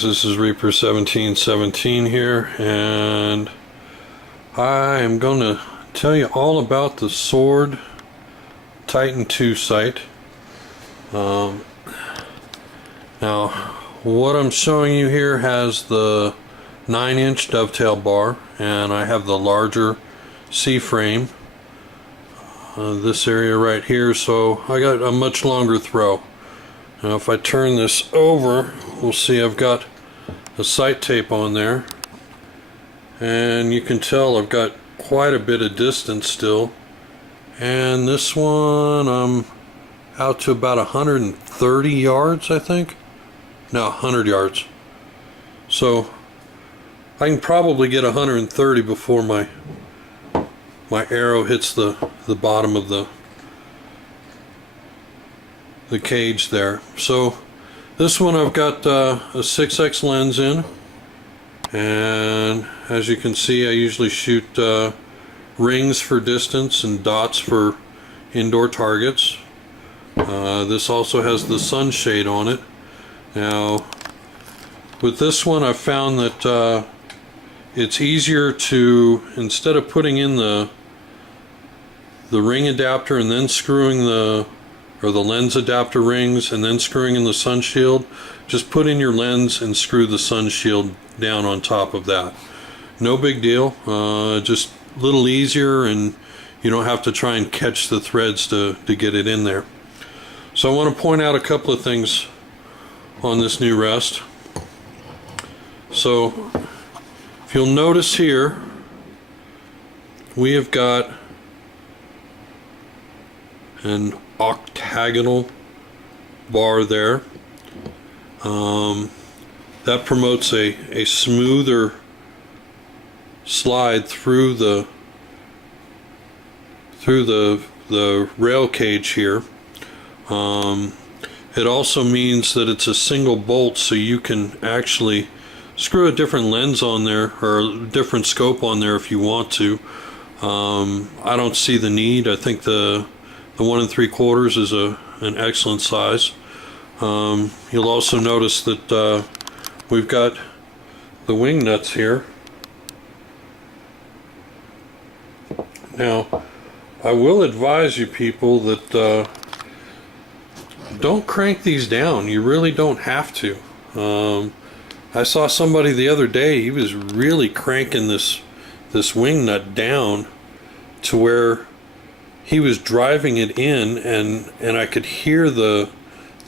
This is Reaper 1717 here, and I am going to tell you all about the Sword Titan 2 sight. Now what I'm showing you here has the 9-inch dovetail bar, and I have the larger C-frame, this area right here, so I got a much longer throw. Now if I turn this over, we'll see I've got a sight tape on there, and you can tell I've got quite a bit of distance still. And this one I'm out to about 130 yards, I think. No, 100 yards. So I can probably get 130 before my arrow hits the bottom of the cage there. So this one I've got a 6x lens in, and as you can see I usually shoot rings for distance and dots for indoor targets. This also has the sunshade on it. Now with this one I've found that it's easier to, instead of putting in the ring adapter and then screwing the lens adapter rings and then screwing in the sun shield, just put in your lens and screw the sun shield down on top of that. No big deal, just a little easier, and you don't have to try and catch the threads to get it in there. So I want to point out a couple of things on this new rest. So if you'll notice here, we have got an octagonal bar there. That promotes a smoother slide through the rail cage here. It also means that it's a single bolt, so you can actually screw a different lens on there or a different scope on there if you want to. I don't see the need. I think the 1 3/4 is an excellent size. You'll also notice that we've got the wing nuts here. Now I will advise you people that don't crank these down. You really don't have to. I saw somebody the other day, he was really cranking this wing nut down to where he was driving it in, and I could hear the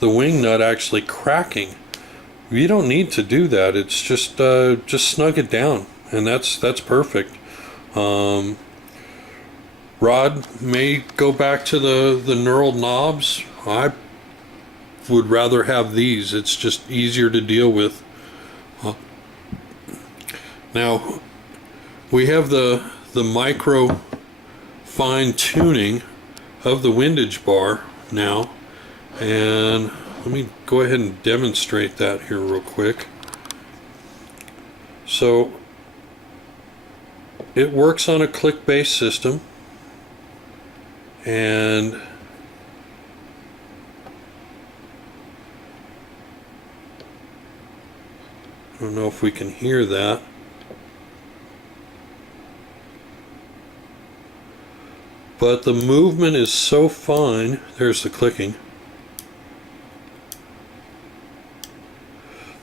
wing nut actually cracking. You don't need to do that. It's just snug it down, and that's perfect. Rod may go back to the knurled knobs. I would rather have these. It's just easier to deal with. Now we have the micro fine tuning of the windage bar now, and let me go ahead and demonstrate that here real quick. So it works on a click based system, and I don't know if we can hear that. But the movement is so fine. There's the clicking.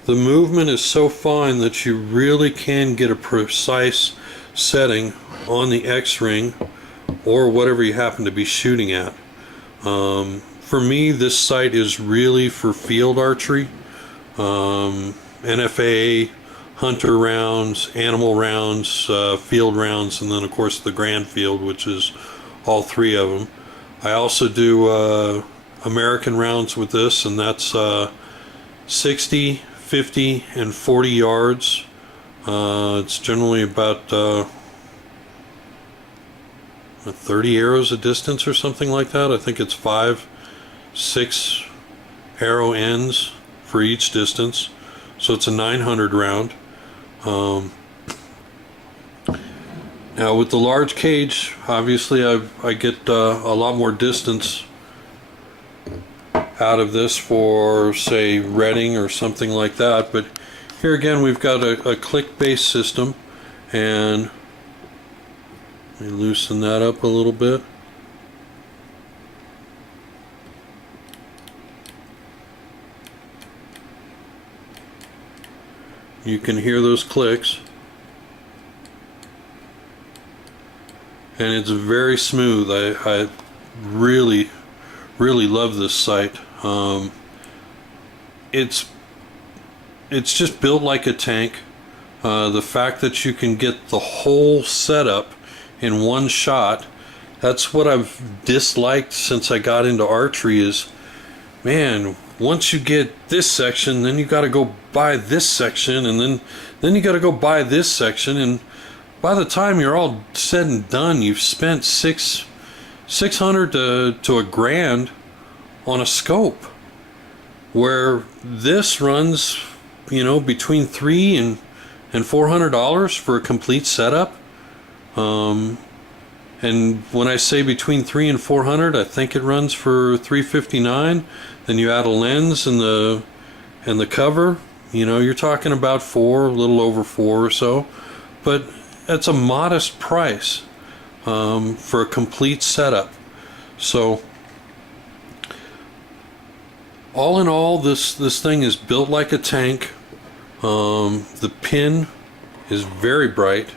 The movement is so fine that you really can get a precise setting on the X-ring or whatever you happen to be shooting at. For me, this sight is really for field archery, NFA, hunter rounds, animal rounds, field rounds, and then of course the grand field, which is all 3 of them. I also do American rounds with this, and that's 60, 50, and 40 yards. It's generally about 30 arrows a distance or something like that. I think it's 5, 6 arrow ends for each distance, so it's a 900 round. Now with the large cage, obviously I get a lot more distance out of this for, say, redding or something like that, but here again we've got a click-based system, and let me loosen that up a little bit. You can hear those clicks, and it's very smooth. I really love this sight. It's just built like a tank. The fact that you can get the whole setup in one shot, that's what I've disliked since I got into archery is, man, once you get this section, then you got to go buy this section, and then you got to go buy this section, and by the time you're all said and done, you've spent $600 to $1,000 on a scope, where this runs, you know, between $300 and $400 for a complete setup. And when I say between $300 and $400, I think it runs for $359. Then you add a lens and the cover. You know, you're talking about a little over $4 or so. But that's a modest price for a complete setup. So all in all, this thing is built like a tank. The pin is very bright.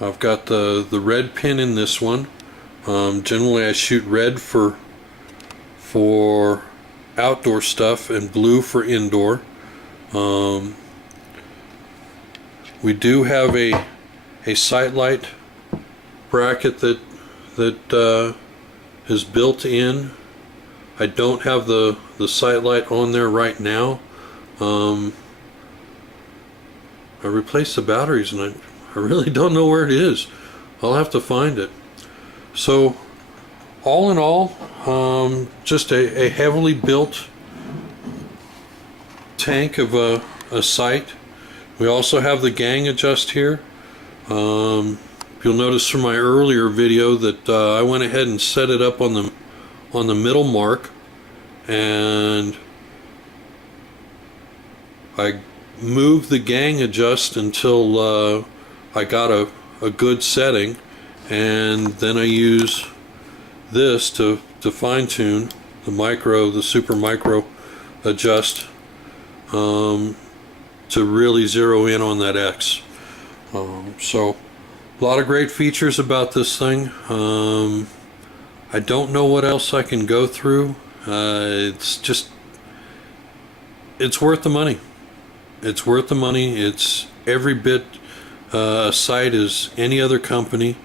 I've got the red pin in this one. Generally I shoot red for outdoor stuff and blue for indoor. We do have a sight light bracket that is built in. I don't have the sight light on there right now. I replaced the batteries and I really don't know where it is. I'll have to find it. So all in all, just a heavily built tank of a sight. We also have the gang adjust here. You'll notice from my earlier video that I went ahead and set it up on the middle mark, and I moved the gang adjust until I got a good setting, and then I use this to fine-tune the super micro adjust to really zero in on that X. So a lot of great features about this thing. I don't know what else I can go through. It's worth the money. It's worth the money. It's every bit a sight as any other company,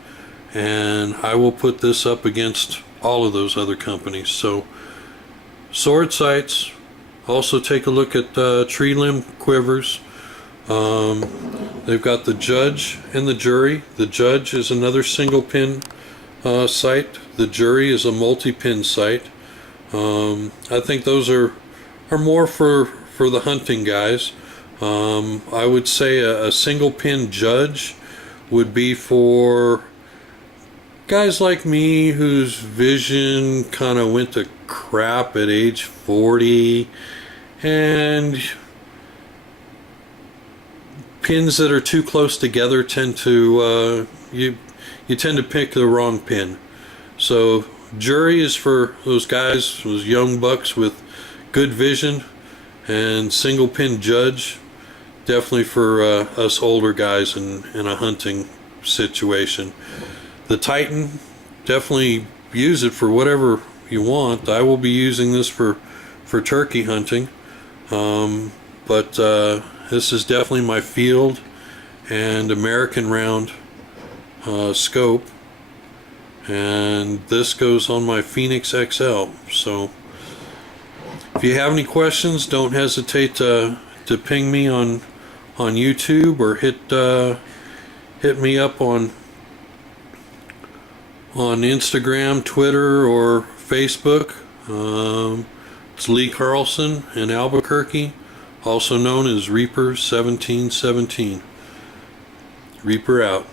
and I will put this up against all of those other companies. So sword sights. Also take a look at tree limb quivers. They've got the Judge and the Jury. The Judge is another single pin sight. The Jury is a multi-pin sight. I think those are more for the hunting guys. I would say a single pin Judge would be for guys like me whose vision kind of went to crap at age 40, and pins that are too close together tend to you tend to pick the wrong pin. So Jury is for those guys, those young bucks with good vision, and single pin Judge definitely for us older guys in a hunting situation. The Titan, definitely use it for whatever you want. I will be using this for turkey hunting, but this is definitely my field and American round scope, and this goes on my Phoenix XL. So if you have any questions, don't hesitate to ping me on YouTube, or hit me up on Instagram, Twitter, or Facebook. It's Lee Carlson in Albuquerque, also known as Reaper 1717. Reaper out.